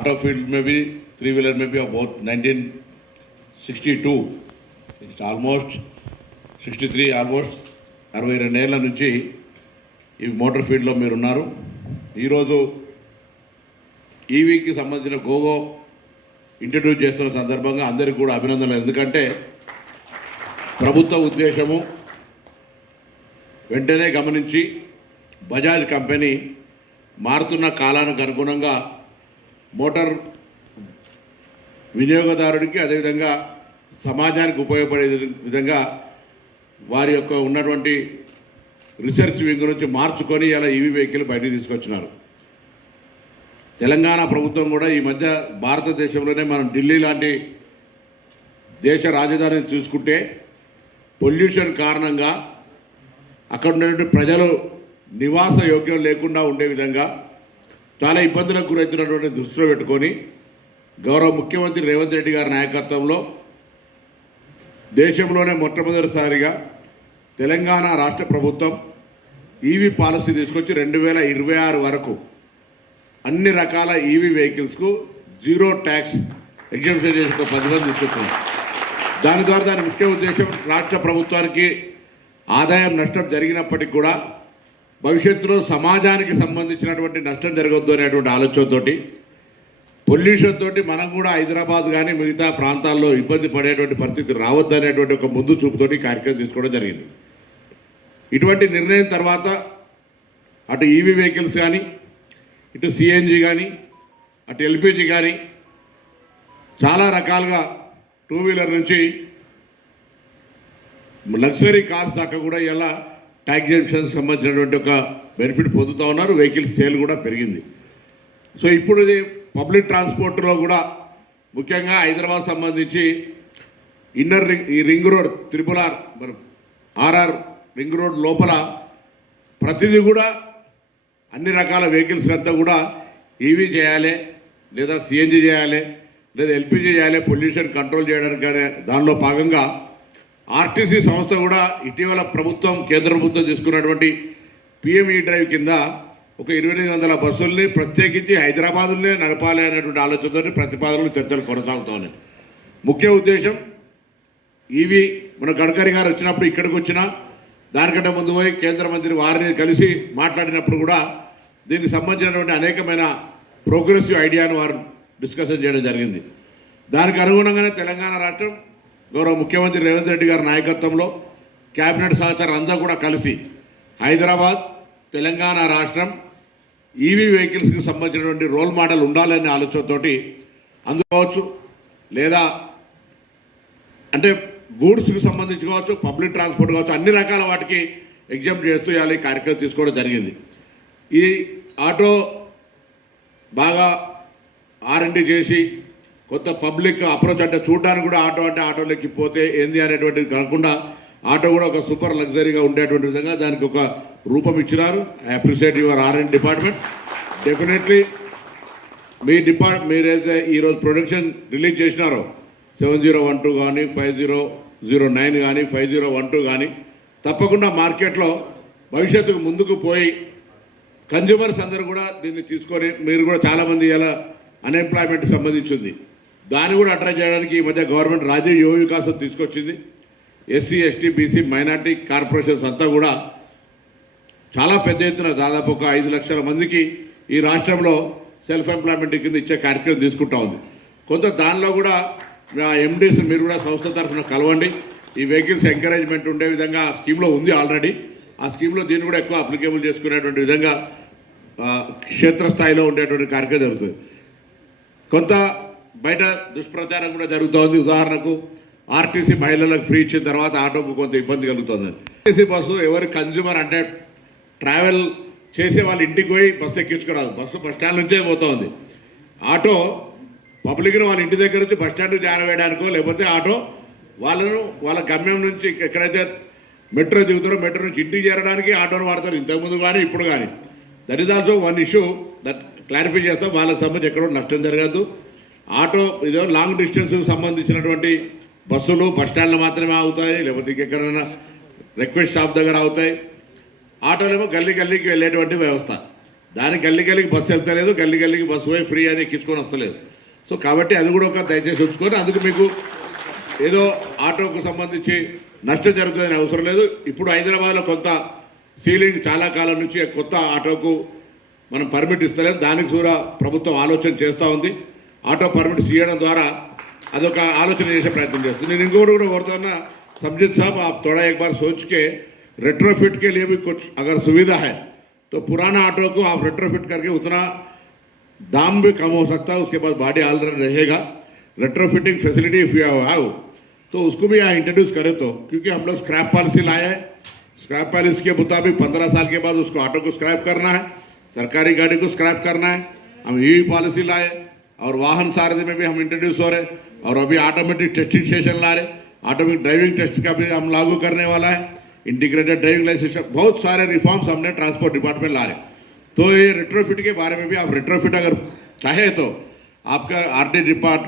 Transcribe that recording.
Auto field maybe three wheeler maybe may be of both 1962. It's almost 63, almost అరవై రెండేళ్ళ నుంచి ఈ motor ఫీల్డ్లో మీరు ఉన్నారు ఈరోజు ఈవీకి సంబంధించిన గోగో ఇంట్రడ్యూస్ చేస్తున్న సందర్భంగా అందరికీ కూడా అభినందనలు ఎందుకంటే ప్రభుత్వ ఉద్దేశము వెంటనే గమనించి బజాజ్ కంపెనీ మారుతున్న కాలానికి అనుగుణంగా మోటార్ వినియోగదారుడికి అదేవిధంగా సమాజానికి ఉపయోగపడే విధంగా వారి యొక్క ఉన్నటువంటి రీసెర్చ్ వింగ్ నుంచి మార్చుకొని ఇలా ఈవీ వెహికల్ బయటకు తీసుకొచ్చినారు. తెలంగాణ ప్రభుత్వం కూడా ఈ మధ్య భారతదేశంలోనే మనం ఢిల్లీ లాంటి దేశ రాజధానిని చూసుకుంటే పొల్యూషన్ కారణంగా అక్కడ ఉన్నటువంటి ప్రజలు నివాస యోగ్యం లేకుండా ఉండే విధంగా చాలా ఇబ్బందులకు గురవుతున్నటువంటి దృష్టిలో పెట్టుకొని గౌరవ ముఖ్యమంత్రి రేవంత్ రెడ్డి గారి నాయకత్వంలో దేశంలోనే మొట్టమొదటిసారిగా తెలంగాణ రాష్ట్ర ప్రభుత్వం ఈవీ పాలసీ తీసుకొచ్చి రెండు వేల ఇరవై ఆరు వరకు అన్ని రకాల ఈవీ వెహికల్స్కు జీరో ట్యాక్స్ ఎగ్జామ్షన్ చేసి ఒక పది తీసుకొచ్చింది. దాని ద్వారా దాని ముఖ్య ఉద్దేశం రాష్ట్ర ప్రభుత్వానికి ఆదాయం నష్టం జరిగినప్పటికీ కూడా భవిష్యత్తులో సమాజానికి సంబంధించినటువంటి నష్టం జరగద్దు అనేటువంటి ఆలోచనతోటి పొల్యూషన్ తోటి మనం కూడా హైదరాబాద్ కానీ మిగతా ప్రాంతాల్లో ఇబ్బంది పడేటువంటి పరిస్థితి రావద్దు అనేటువంటి ఒక ముందు చూపుతోటి కార్యక్రమం తీసుకోవడం జరిగింది. ఇటువంటి నిర్ణయం తర్వాత అటు ఈవీ వెహికల్స్ కానీ ఇటు సిఎన్జి కానీ అటు ఎల్పిజి కానీ చాలా రకాలుగా టూ వీలర్ నుంచి లగ్జరీ కార్స్ దాకా కూడా ఇలా ట్యాక్స్ సంబంధించినటువంటి ఒక బెనిఫిట్ పొందుతూ ఉన్నారు. వెహికల్ సేల్ కూడా పెరిగింది. సో ఇప్పుడు ఇది పబ్లిక్ ట్రాన్స్పోర్ట్లో కూడా ముఖ్యంగా హైదరాబాద్ సంబంధించి ఇన్నర్ రింగ్ ఈ ring road triple R RR ring road లోపల ప్రతిదీ కూడా అన్ని రకాల వెహికల్స్ అంతా కూడా ఈవీ చేయాలి లేదా సిఎన్జి చేయాలి లేదా ఎల్పిజి చేయాలి పొల్యూషన్ కంట్రోల్ చేయడానికి దానిలో భాగంగా ఆర్టీసీ సంస్థ కూడా ఇటీవల ప్రభుత్వం కేంద్ర ప్రభుత్వం తీసుకున్నటువంటి పిఎంఈ డ్రైవ్ కింద ఒక ఇరవై ఎనిమిది వందల బస్సుల్ని ప్రత్యేకించి హైదరాబాద్లోనే నడపాలి అనేటువంటి ఆలోచనతో ప్రతిపాదనలు చర్చలు కొనసాగుతా ఉన్నాయి ముఖ్య ఉద్దేశం ఇవి మన గడ్కరీ గారు వచ్చినప్పుడు ఇక్కడికి వచ్చినా దానికంటే ముందు పోయి కేంద్ర మంత్రి వారిని కలిసి మాట్లాడినప్పుడు కూడా దీనికి సంబంధించినటువంటి అనేకమైన ప్రోగ్రెసివ్ ఐడియాను వారు డిస్కషన్ చేయడం జరిగింది. దానికి అనుగుణంగానే తెలంగాణ రాష్ట్రం గౌరవ ముఖ్యమంత్రి రేవంత్ రెడ్డి గారి నాయకత్వంలో కేబినెట్ సహచరులు అంతా కూడా కలిసి హైదరాబాద్ తెలంగాణ రాష్ట్రం ఈవీ వెహికల్స్కి సంబంధించినటువంటి రోల్ మోడల్ ఉండాలనే ఆలోచనతోటి అందుకోవచ్చు. లేదా అంటే గూడ్స్కి సంబంధించి కావచ్చు పబ్లిక్ ట్రాన్స్పోర్ట్ కావచ్చు అన్ని రకాల వాటికి ఎగ్జామ్ చేస్తూ ఇవాళ ఈ కార్యక్రమం తీసుకోవడం జరిగింది. ఈ ఆటో బాగా ఆర్ఎండి చేసి కొత్త పబ్లిక్ అప్రోచ్ అంటే చూడడానికి కూడా ఆటో అంటే ఆటోలోకి పోతే ఏంది అనేటువంటిది కాకుండా ఆటో కూడా ఒక సూపర్ లగ్జరీగా ఉండేటువంటి విధంగా దానికి ఒక రూపం ఇచ్చినారు. I appreciate your R and department. Definitely me depart మీరైతే ఈరోజు ప్రొడక్షన్ రిలీజ్ చేసినారో సెవెన్ జీరో వన్ టూ కానీ ఫైవ్ జీరో జీరో నైన్ కానీ ఫైవ్ జీరో వన్ టూ కానీ తప్పకుండా మార్కెట్లో భవిష్యత్తుకు ముందుకు పోయి కన్జ్యూమర్స్ అందరూ కూడా దీన్ని తీసుకొని మీరు కూడా చాలామంది ఇలా అన్ఎంప్లాయ్మెంట్ సంబంధించింది. దాన్ని కూడా అట్రాక్ట్ చేయడానికి ఈ మధ్య గవర్నమెంట్ రాజీవ్ యువ వికాసం తీసుకొచ్చింది. SC ST BC minority corporations అంతా కూడా చాలా పెద్ద ఎత్తున దాదాపు ఒక ఐదు లక్షల మందికి ఈ రాష్ట్రంలో సెల్ఫ్ ఎంప్లాయ్మెంట్ కింద ఇచ్చే కార్యక్రమం తీసుకుంటా ఉంది. కొంత దానిలో కూడా ఆ ఎండీస్ మీరు కూడా సంస్థ తరఫున కలవండి. ఈ వెహికల్స్ ఎంకరేజ్మెంట్ ఉండే విధంగా ఆ స్కీమ్లో ఉంది ఆల్రెడీ ఆ స్కీమ్లో దీన్ని కూడా ఎక్కువ అప్లికేబుల్ చేసుకునేటువంటి విధంగా క్షేత్రస్థాయిలో ఉండేటువంటి కార్యక్రమం జరుగుతుంది. కొంత బయట దుష్ప్రచారం కూడా జరుగుతోంది. ఉదాహరణకు ఆర్టీసీ మహిళలకు ఫ్రీ ఇచ్చిన తర్వాత ఆటోకు కొంత ఇబ్బంది కలుగుతుంది. ఆర్టీసీ బస్సు ఎవరి కన్జ్యూమర్ అంటే ట్రావెల్ చేసే వాళ్ళ ఇంటికి పోయి బస్సు ఎక్కించుకురాదు. బస్సు బస్ స్టాండ్ నుంచే పోతుంది. ఆటో పబ్లిక్ని వాళ్ళ ఇంటి దగ్గర నుంచి బస్ స్టాండ్కి చేరవేయడానికో లేకపోతే ఆటో వాళ్ళను వాళ్ళ గమ్యం నుంచి ఎక్కడైతే మెట్రో దిగుతారో మెట్రో నుంచి ఇంటికి చేరడానికి ఆటోను వాడతారు. ఇంతకుముందు కానీ ఇప్పుడు కానీ that is also one issue that clarify చేస్తాం. వాళ్ళకి సంబంధించి ఎక్కడో నష్టం జరగదు ఆటో ఇదో లాంగ్ డిస్టెన్స్ సంబంధించినటువంటి బస్సులు బస్ మాత్రమే అవుతాయి లేకపోతే ఇంకెక్కడైనా రిక్వెస్ట్ స్టాప్ దగ్గర అవుతాయి ఆటోలేమో గల్లీ గల్లీకి వెళ్ళేటువంటి వ్యవస్థ. దానికి గల్లి గల్లికి బస్సు వెళ్తలేదు గల్లి గల్లీకి బస్సు పోయి ఫ్రీ అని ఎక్కించుకొని వస్తలేదు. సో కాబట్టి అది కూడా ఒక దయచేసి ఉంచుకొని అందుకు మీకు ఏదో ఆటోకు సంబంధించి నష్టం జరుగుతుందని అవసరం లేదు. ఇప్పుడు హైదరాబాద్లో కొంత సీలింగ్ చాలా కాలం నుంచి కొత్త ఆటోకు మనం పర్మిట్ ఇస్తలేం. దానికి కూడా ప్రభుత్వం ఆలోచన చేస్తూ ఉంది. ఆటో పర్మిట్స్ ఇవ్వడం ద్వారా అదొక ఆలోచన చేసే ప్రయత్నం చేస్తుంది నేను ఇంకొకటి కూడా కోరుతున్నా समझित साहब आप थोड़ा एक बार सोच के रेट्रोफिट के लिए भी कुछ अगर सुविधा है तो पुराना ऑटो को आप रेट्रोफिट करके उतना दाम भी कम हो सकता है उसके बाद बॉडी ऑलरेडी रहेगा retrofitting facility if you have तो उसको भी यहाँ इंट्रोड्यूस करें तो क्योंकि हम लोग स्क्रैप पॉलिसी लाए हैं स्क्रैप पॉलिसी के मुताबिक पंद्रह साल के बाद उसको ऑटो को स्क्रैप करना है सरकारी गाड़ी को स्क्रैप करना है हम यही पॉलिसी लाए और वाहन सारथी में भी हम इंट्रोड्यूस हो रहे हैं और अभी ऑटोमेटिक टेस्टिंग स्टेशन ला रहे ऑटोमेटिक ड्राइविंग टेस्ट का भी हम लागू करने वाला है। इंटीग्रेटेड ड्राइविंग लाइसेंस बहुत सारे रिफॉर्म्स हमने ट्रांसपोर्ट डिपार्टमेंट ला रहे तो ये रेट्रोफिट के बारे में भी आप रेट्रोफिट अगर चाहे तो आपका आर डिपार्ट